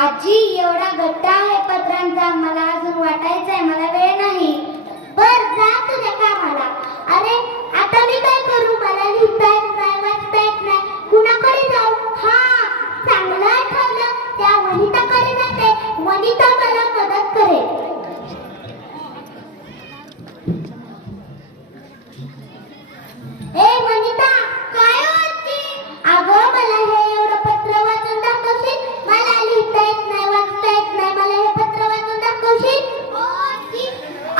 आजी एवढा गट्टा आहे पत्रांचा, मला अजून वाटायचंय, मला वेळ नाही. बर जा तुझ्या कामाला. अरे आता मी काय करू, मला लिहिता येत नाही, वाचता येत नाही, कुणाकडे जाऊ? हा चांगलं आठवलं, त्या वनिताकडे जाते, वनिता मला मदत करेल. ए वनिता, काय होती? अगं मला हे एवढं पत्र वाचून दाखवशील? मला लिहिता येत नाही, वाचता येत नाही, मला हे पत्र वाचून दाखवशील?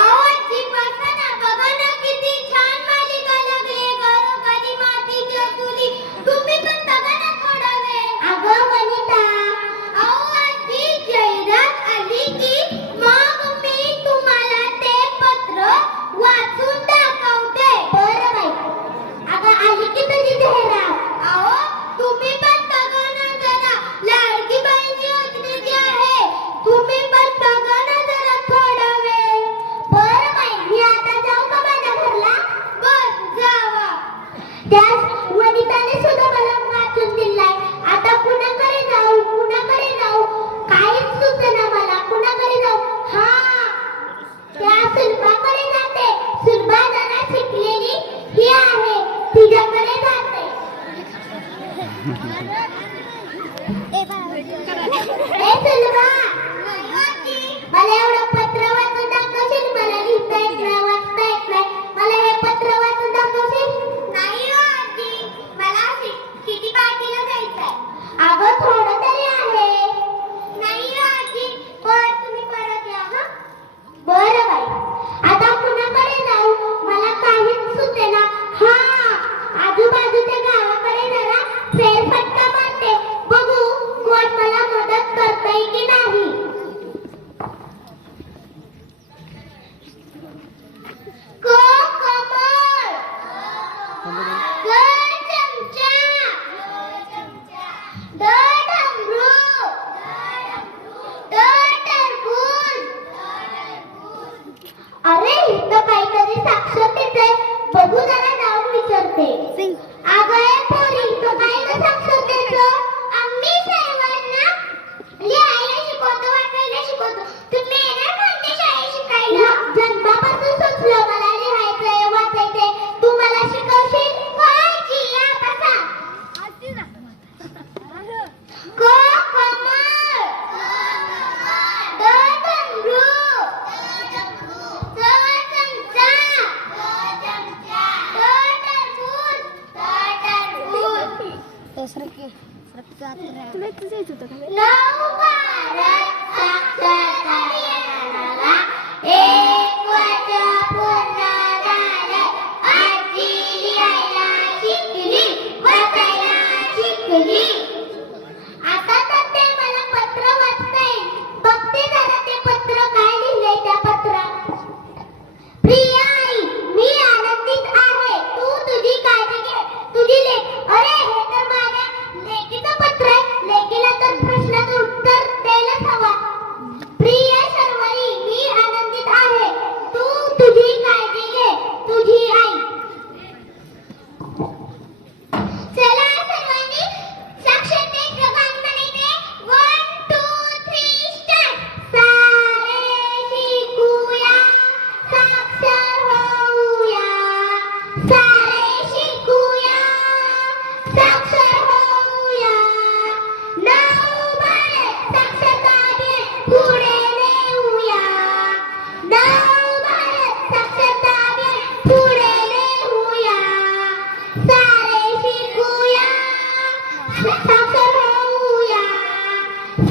आवाजी बसा ना, बघा ना किती छान मालिका लागली, घरोघरी मातीच्या चुली. तुम्ही पण बघा ना थोडा वेळ. अगं वनिता, आवाजी जाहिरात आली की मग मी तुम्हाला ते पत्र वाचून दाखवते. बरं बाई. अगं आली की तुझी जाहिरात. अहो तुम्ही पण बघा ना जरा, लाडकी बहीण योजनेची आहे, तुम्ही पण बघा ना जरा थोडा वेळ. बरं बाई, मी आता जाऊ का माझ्या घरला? बर जावा. त्याच वनिताने सुद्धा मला वाचून दिलाय. आता कुणाकडे जाऊ, कुणाकडे जाऊ, काहीच सुचना मला, कुणाकडे जाऊ? हा त्या सुलभाकडे जाते. सुलभा जरा शिकलेली ही आहे, तिच्याकडे जाते. ए सुलभा, मला एवढं पत्र वाचून दाखवशील? मला लिहिता येत नाही, वाचता येत नाही, मला हे पत्र वाचून दाखवशील? नाही हो आजी, मला किती पार्टीला जायचंय. अगं थोडं तरी आहे. नाही हो आजी, पण तुम्ही परत या. हा बरं बाई. आता कुणाकडे जाऊ, मला काहीच सुचेना. हा आजूबाजूच्या गावाकडे जरा फेरफटका मारते, बघू कोण मला मदत करतंय की नाही. कमळ, ग चमचा, ड डमरू, ट टरबूज. अरे इथं काहीतरी साक्षरतेच आहे, बघू जरा जाऊन विचारते. अगं ए पोरी, इथं काय ग साक्षरतेचं? आम्ही सर्वांना लिहायला शिकवतो, वाचायला शिकवतो. तुम्ही येणार कोणत्या शाळेत शिकायला? जन्मापासून सुचलं मला लिहायचंय, वाचायचंय. तू मला शिकवशील? होय जी, या बसा. क कमळ, ड डमरू, च चमचा, ड टरबूज, भारत साक्षरता अभियानाला 1 वर्ष पूर्ण झालं. आजी लिहायला शिकली, वाचायला शिकली. आता तर ते मला पत्र वाचता येईल. बघते जरा ते पत्र काय लिहिलंय त्या पत्रात. प्रिया आई, मी आनंदित आहे. तू तुझी काळजी घे. तुझी लेक. अरे हे तर माझ्या लेकीचं पत्र आहे. लेकीला तर प्रश्नाचं उत्तर द्यायलाच हवा. प्रिय शर्वरी, मी आनंदित आहे. तू तुझी काळजी घे. तुझी आई. चला सर्वांनी साक्षरतेचं गाणं म्हणायचंय. 1 2 3 स्टार्ट. सारे शिकूया, साक्षर होऊया. सारे शिकूया, साक्षर होऊया. नव भारत साक्षरता अभियान पुढे नेऊया. नव भारत साक्षरता अभियान पुढे नेऊया. सारे शिकूया, साक्षर होऊया.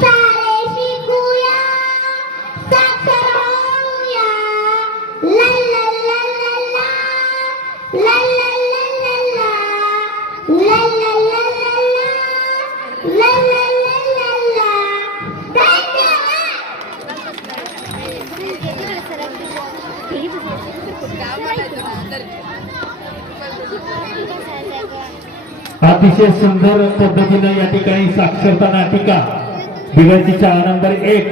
सारे शिकूया, साक्षर होऊया. ला ला ला ला ला, ला ला ला ला ला, ला ला ला ला ला, ला ला ला ला ला. अतिशय सुंदर पद्धतीने या ठिकाणी साक्षरता नाटिका दिव्याची शाळा नंबर 1